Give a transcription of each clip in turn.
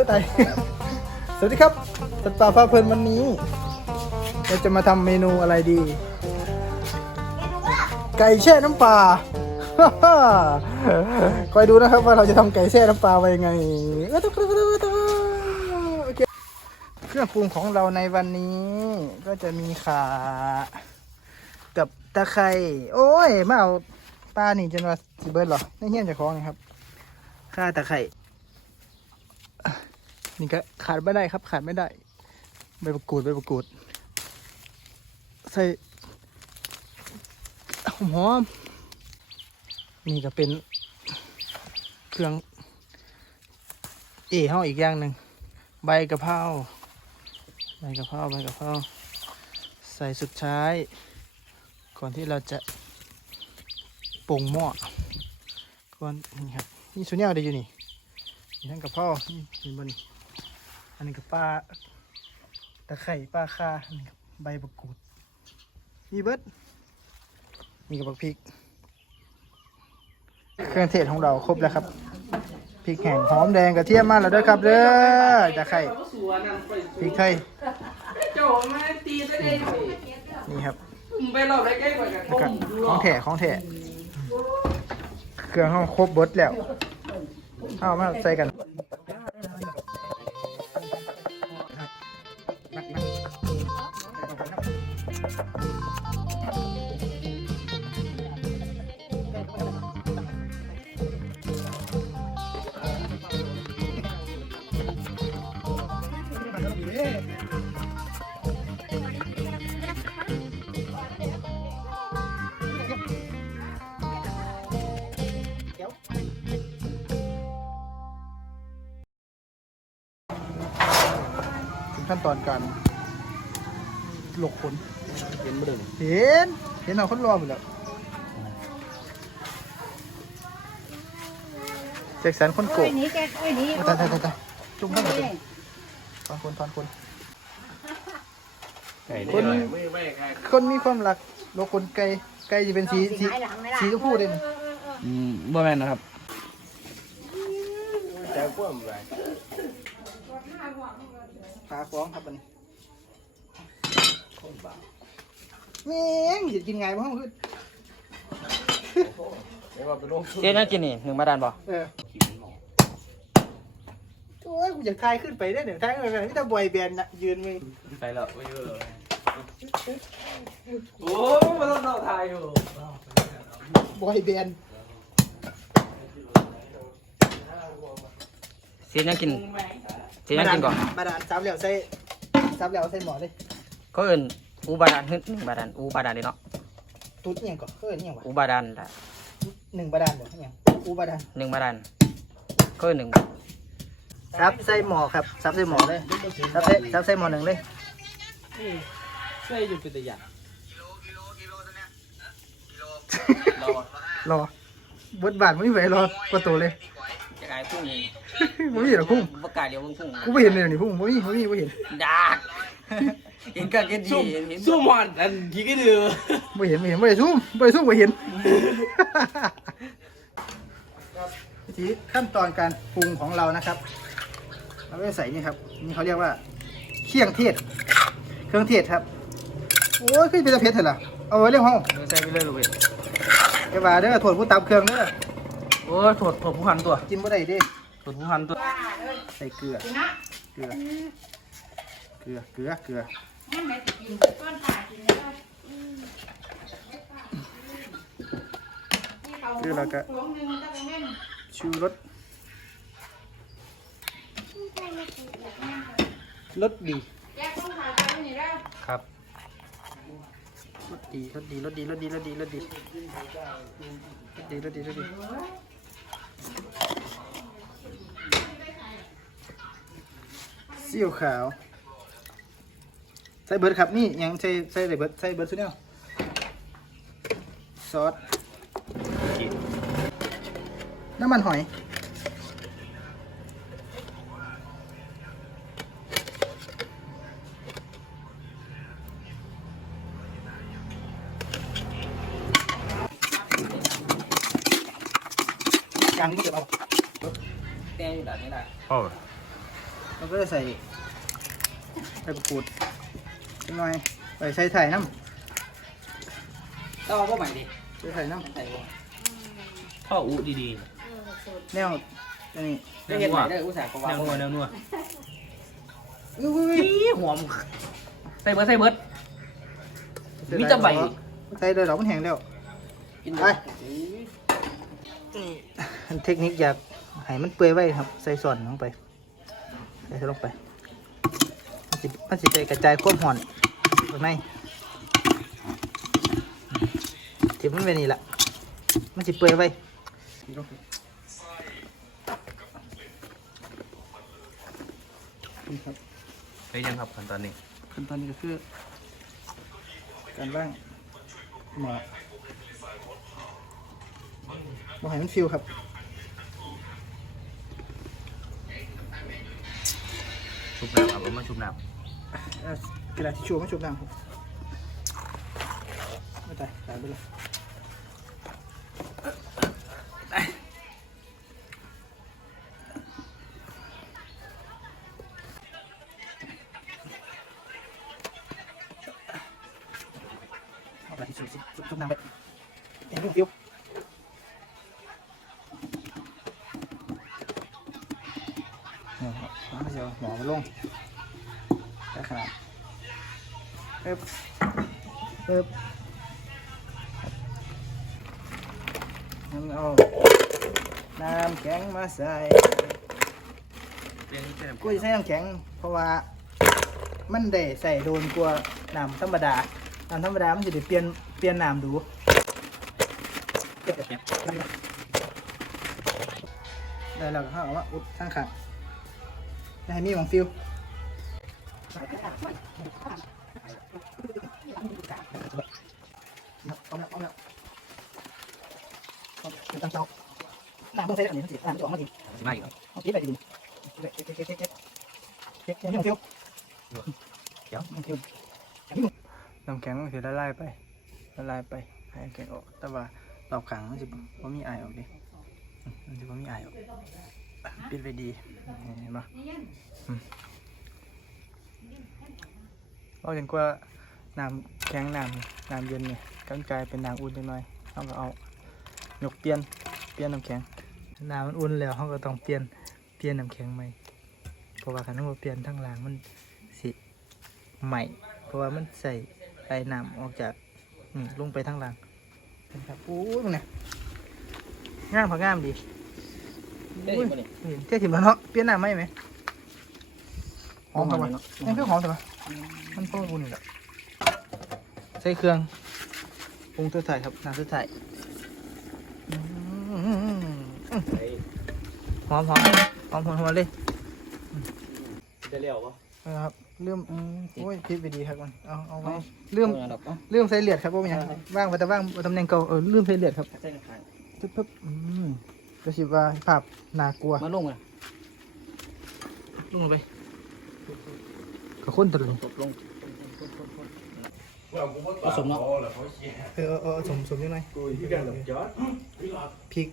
สวัสดีครับสตาร์ฟ้าเพลินวันนี้ เราจะมาทำเมนูอะไรดี ไก่แช่น้ำปลาคอยดูนะครับว่าเราจะทำไก่แช่น้ำปลาไปยังไงเอ้ยตุ๊กตุ๊กตุ๊กตุ๊กเครื่องปรุงของเราในวันนี้ ก็จะมีข่ากับตะไคร้โอ้ยมาเอาปลานี่จนว่าสิเบิร์ดเหรอในเฮี้ยจะคล้องนะครับข่าตะไคร้ นี่ก็ขาดไม่ได้ครับ ขาดไม่ได้ใบมะกูดใบมะกูด ใส่หอมหอมนี่ก็เป็นเครื่อง เอเฮาอีกอย่างหนึ่งใบกะเพราใบกะเพราใบกะเพราใส่สุดท้าย ก่อนที่เราจะปรุงหม้อก่อนนี่ครับนี่สุนยาวได้อยู่นี่มีทั้งกะเพรานี่เห็นบ่นี่ อันนี้กับปลาตะไคร่ปลาคาอันนี้กับใบมะกรูดมีเบิดมีกับบักพริก เครื่องเทศของเราครบแล้วครับพริกแห้งหอมแดงกระเทียมมาแล้วด้อครับเด้อจะไข่พริกไทยโจมาตีได้เลยนี่ครับไปรอบได้ใกล้กว่ากับแล้วก็ต้มดูหรของแถของแถเครื่องห้องครบเบิดแล้วเอามาใส่กัน ขั้นตอนการหลกขนเห็นบ่ได้เห็น เห็นเอาคนรอหมดแล้วแจ็คสันคนโกโอ้งยหนี่แกโอ้ยหนี่ตายตายตายตายจุ่มเข้ามาเลยตอนคนตอนคน ไก่คนคนมีความรักโลกคนไกลไกลจะเป็นสีสีหายหลังไหมล่ะสีชมพูเลยนี่อืมบ่แม่นนะครับปลา ฟ้องครับอันนี้แม่งจะกินไงบ้างคือเจ๊น่ากินนี่หนึ่งมาดานบ่เออโอ้ยกูอยากทายขึ้นไปได้เดี๋ยวทายขึ้นไปแบบนี้แต่บอยแบนด์น่ะยืนมึงไปแล้วไม่เยอะโอ้มาต้องเราทายอยู่บอยแบนด์เจ๊น่ากิน เจ๊น่ากินก่อน บาดาลซับแล้วใส่ซับแล้วใส่หมอเลยเขาเอิ้นอูบาดานหนึ่งบาดานอูบาดานเลยเนาะตุ๊ดเอียงก่อนเออเอียงวะอูบาดานล่ะหนึ่งบาดาลบ่เอียงอูบาดาลหนึ่งบาดานเขาเอิ้นหนึ่งซับใส่หมอครับซับใส่หมอเลยซับใส่ซับใส่หมอหนึ่งเลยใช่อยู่เป็นตัวอย่างรอบทบาทไม่ไหวรอประตูเลยจะกลาย พุ่งนี่ไม่มีหรอกพุ่งบ่กล้าเดี๋ยวมึงพุ่งกูไม่เห็นเลยนี่พุ่งไม่มีไม่มีไม่เห็นดากเห็นกันกันดีเห็นเห็นสู้มันอันที่ก็ดื้อไม่เห็นไม่เห็นไม่ได้ซุ่มไม่ได้ซุ่มไม่เห็นวิธีขั้นตอนการปรุงของเรานะครับ เราก็จะใส่นี่ครับ นี่เขาเรียกว่าเครื่องเทศ เครื่องเทศครับ โอ้ยขึ้นเป็นตะเพ็ดเถอะล่ะเอาไว้เรื่องห้องเดี๋ยวใส่ไปเลยลูกเว้ยแกว่าเด้อโถดผู้ตามเครื่องเด้อ โอ้ยโถดโถดผู้พันตัวกินบ่ได้เด้โถดผู้พันตัว ใส่เกลือ เกลือ เกลือ เกลือ เกลือนั่นแหละจะกินก้อนขากินแล้วก็เกลือแล้วก็หลงหนึ่งก็เป็นแม่นชูรสรสดีแกต้องขาไปนี่แล้วครับ รสดีรสดีรสดีรสดีรสดีรสดีรสดีรสดีรสดี ซีอิ๊วขาว ใส่เบิร์ดครับ นี่ยังใส่ใส่อะไรเบิร์ดใส่เบิร์ดสุดเนี่ยซอสน้ำมันหอย ยังไม่เก็บเอา แต้อยู่ด่านนี้แหละเเราก็จะใส่ใบมะกรูดนิดหน่อยไปใส่ไถ่น้ต้องเอาพวกใหม่ดิำใส่ไถ่น้ใส่พวกพ่ออุดีำแนวอันนี้ๆได้เห็นไหมได้อุตส่าห์กแนวางวนัวแนวนัวอุ้ยนี่หอมใส่เบิร์ดใส่เบิร์ด มีแต่ใบ ใส่เลยเหรอมันแห้งแล้ว กินไปอันเทคนิคอยากให้มันเปื่อยไว้ครับ ใส่ส่วนลงไป ใส่ลงไปมันสิมันสิไปกระจายความห่อนข้างในที่มันเป็นนี่แหละมันสิเปื่อยไว้ไปยังครับขั้นตอนนี้ขั้นตอนนี้ก็คือการว่างหมอหมอให้มันฟิวครับ ชุบน้ำครับเอามาชุบน้เอากระดาษทิชชู่มาชุบน้ำครับไม่ตายตายไปเลยเอากระดาษทิชชู่ชุบชุบน้ำไปเห็นลูกฟิวเนี่ย ครับแล้วก็จะเอาหมอมาลงได้ขนาดเอ๊บเอ๊บงั้นเอาน้ำแข็งมาใส่ำเรื่องนี้ใช่ไหมกูจะใส่น้ำแข็ง เพราะว่ามันได้ใส่โดนกลัวาน้ำธรรมดาน้ำธรรมดามันจะได้เปลี่ยนเปลี่ยนน้ำดูได้แล้วก็เอาว่าอุดข้างขัง ให้มีหวังฟิวพร้อมแล้วพร้อมแล้วถึงตั้งเตาหน้าต้องใช้แบบนี้ทั้งสี่หน้าต้องออกมาดีไม่ครับเอาคิดไปดีเช็คเช็คเช็คเช็คเช็คยังไม่หมดฟิวเดี๋ยวมันฟิวน้ำแข็งมันถือละลายไปละลายไปให้แข็งออกแต่ว่าตอบขังมันจะว่ามีไอออกดิมันจะว่ามีไอออก ปิดไปดีเห็นปะเราเห็นกว่าน้ำแข็งน้ำน้ำเย็นเนี่ยกันกลายเป็นน้ำอุ่นจังหน่อยเราก็เอายกเปลี่ยนเปลี่ยนน้ำแข็งน้ำมันอุ่นแล้วเขาก็ต้องเปลี่ยนเปลี่ยนน้ำแข็งใหม่เพราะว่าคันเราเปลี่ยนทั้งรางมันสิใหม่เพราะว่ามันใส่ไอ้น้ำออกจากลงไปทั้งรางนะครับโอ้ยมันเนี่ยงามพองามดี เท่ถิ่มแล้วเนาะเปลี่ยนน้ำไหมไหมหอมครับวะยังคือหอมใช่ปะมันพออุ่นนี่แหละใส่เครื่องปรุงตัวถ่ายครับน้ำตัวถ่ยหอมหอมหอมหอมหอมเลยจะเลี้ยวปะนะครับเริ่มโอ้ยคิดไปดีครับมันเอาเอาไว้เริ่มเริ่มใส่เลือดครับผมยังว่างไปแต่ว่างตำแหน่งเก่าเออเริ่มใส่เลือดครับใส่น้าลปึ๊บปึ๊บอืม ก็คิดว่าภาพน่ากลัวมาลงอะลงไปกระข้นตะลึงตกลงผสมเนาะเออเออเออสมสมยังไงพริก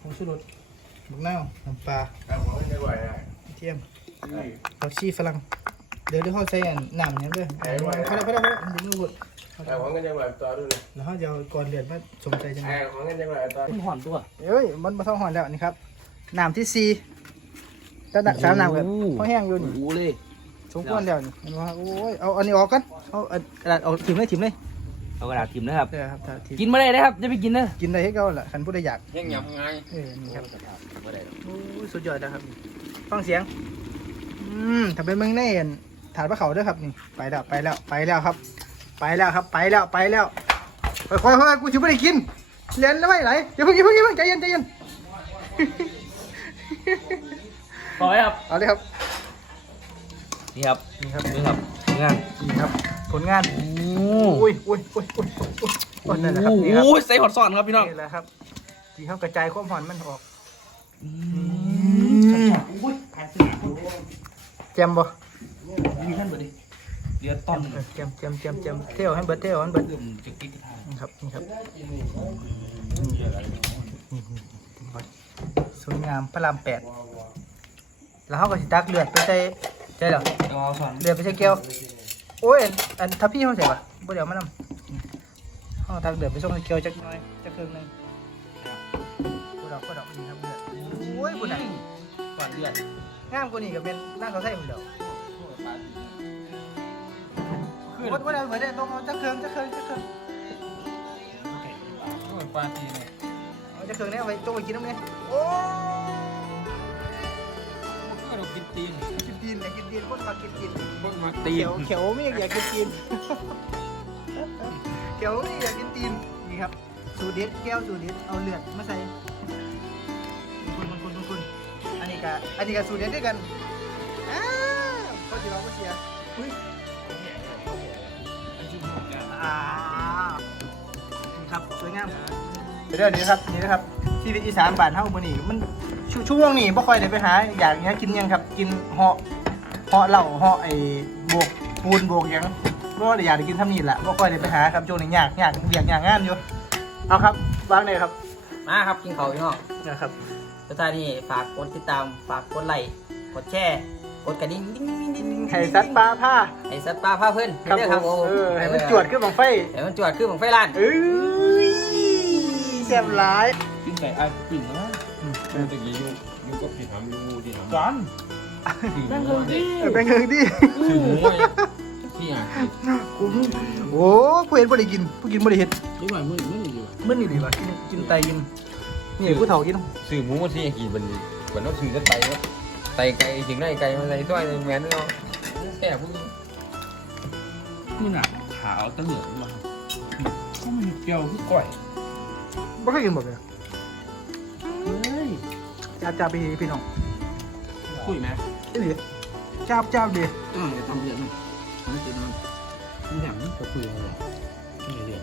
ผงชูรสบักนาวน้ำปลาเทียมผักชีฝรั่งเดี๋ยวเดี๋ยวเขาใส่อันน้ำเนี่ยด้วยเอาพอแล้วพอแล้วพอแล้วเดี๋ยวมือหมดไอ้ของเงินจังหวัดต่อดูเลยแล้วเขาจะเอาก่อนเลือดมาสมใจจังไงไอ้ของเงินจังหวัดต่อมันหอนตัวเอ้ยมันมาท้องหอนแล้วนี่ครับน้ำที่สี่ระดับสามน้ำแบบพอแห้งอยู่นี่โอ้เลยสมควรแล้วนี่เห็นว่าโอ้ยเอาอันนี้ออกกันเอาอันกระดาษออกถิ่มเลยถิ่มเลยเอากระดาษทิมนะครับเออครับถ้าถิ่มกินไม่ได้นะครับจะไปกินนะกินได้ให้เก่าแหละคันผู้ใดอยากเฮงยำไงเออนี่ครับไม่ได้โอ้ยสุดยอดนะครับฟังเสียงอืมถ้าเป็นเมืองในเห็น ถาดพระเขาด้วยครับนี่ไปแล้วไปแล้วไปแล้วครับ ไปแล้วครับไปแล้วไปแล้วค่อยๆค่อยๆกูจะไม่ได้กินเรียนแล้วไม่ไหลอย่าเพิ่งอย่าเพิ่งอย่าเพิ่งใจเย็นใจเย็นพอไหมครับเอาเลยครับนี่ครับนี่ครับนี่ครับงานนี่ครับผลงานโอ้อุ้ยอุ้ยอุ้ยอุ้ยอุ้ยอุ้ยนั่นแหละครับนี่ครับโหใส่หอดซ่อนครับพี่น้องนี่แหละครับที่เขากระจายความผ่อนมันออกแจมบ่ มีขั้นเบิดดิเดือดต้นเออแจมแจมแจมแจมเที่ยวให้เบิดเที่ยวให้เบิดเริ่มจะกินที่ทางนี่ครับนี่ครับนี่สวยงามพระรามแปดแล้วเขาก็สิตักเลือดไปใส่ใช่เหรอรอสอนเลือดไปใส่แก้วโอ้ยอันถ้าพี่เขาใส่ปะบ่เดี๋ยวมานำเขาตักเลือดไปส่งใส่แก้วจักหน่อยจักครึ่งหนึงกูดอกกูดอกนี่ครับเลือดโอ้ยบุญน่ะก่อนเดือดงามกว่านี้ก็เป็นนั่งเขาใส่หมดแล้ว คือว่าได้เหมือนได้ต้องเอาจักเครื่องจักเครื่องจักเครื่องปลาทีเนี่ยเอาจักเครื่องนี้เอาไปโจ้ไปกินน้ำเนี่ยโอ้เรากินตีนกินตีนอยากกินตีนคนมากินตีนคนมาตีเขีนยวเขียวไม่อยากกินตีนเขียวไม่อยากกินตีนนี่ครับสูตรเด็ดแก้วสูตรเด็ดเอาเลือดมาใส่คุณคุณคุณคุณอันนี้ก็อันนี้ก็สูตรเด็ดด้วยกันอ้าวเขาจะร้องก็เสีย อุ้ยอ่านี่ครับสวยงามเดี๋ยวนี้นะครับนี่นะครับชีวิตอีสานบ้านเฮามื้อนี้มันชช่วงนี้บ่ค่อยได้ไปหาอยากเนี้ยกินหยังครับ กินเหาะเหาะเหล้าเหาะไอ้โบกปูนโบกหยังบ่ได้อยากได้กินทำนี่แหละบ่ค่อยได้ไปหาครับช่วงนี้ยากยากเวียกยากงานอยู่เอาครับวางเลยครับมาครับกินเขาวพี่น้องนะครับ สุดท้ายนี่ฝากกดติดตามฝากกดไลค์กดแชร์ กดกระดิ่งดิ้งดิ้งดิ้งดิ้งไข่สัตว์ปลาผ้าไอ้สัตว์ปลาพาเพื่อนครับเด้อผครับมผมเออให้มันจวดขึ้นบังไฟให้มันจวดคือของไฟล้านเอ้ยแซ่บหลาย กินใส่ไอ้ปิ่นนะเมื่อกี้ยูยูก็ผิดทำยูที่ทำจานนั่งคนดีเออเป็นเงินดิถือหมูไว้ที่อะกูโอ้ผู้เห็นบ่ได้กิน ผู้กินบ่ได้เห็นนี่หน่อยมึงมึงอยู่มันนี่ดีว่ะกินกินไตกินนี่ผู้เฒ่ากินซื้อหมูมาที่กี่บันนี้วันนั้นซื้อจะไตวะไตไก่ถึงได้ไก่มาใส่ต้อยในแมนเนาะแซ่บพุ่งนี่หนักขาวตะเหลืองมาก็มันเกี่ยวคือก่อยบ่เคยกินบ่เลยเฮ้ยจ้าจ้าไปพี่น้องคุยไหมเอ้ยจ้าบจ้าบดิอืมจะทำเดือนนึงมันจะนอนมันแหลมก็คุยอะไรไม่เดือน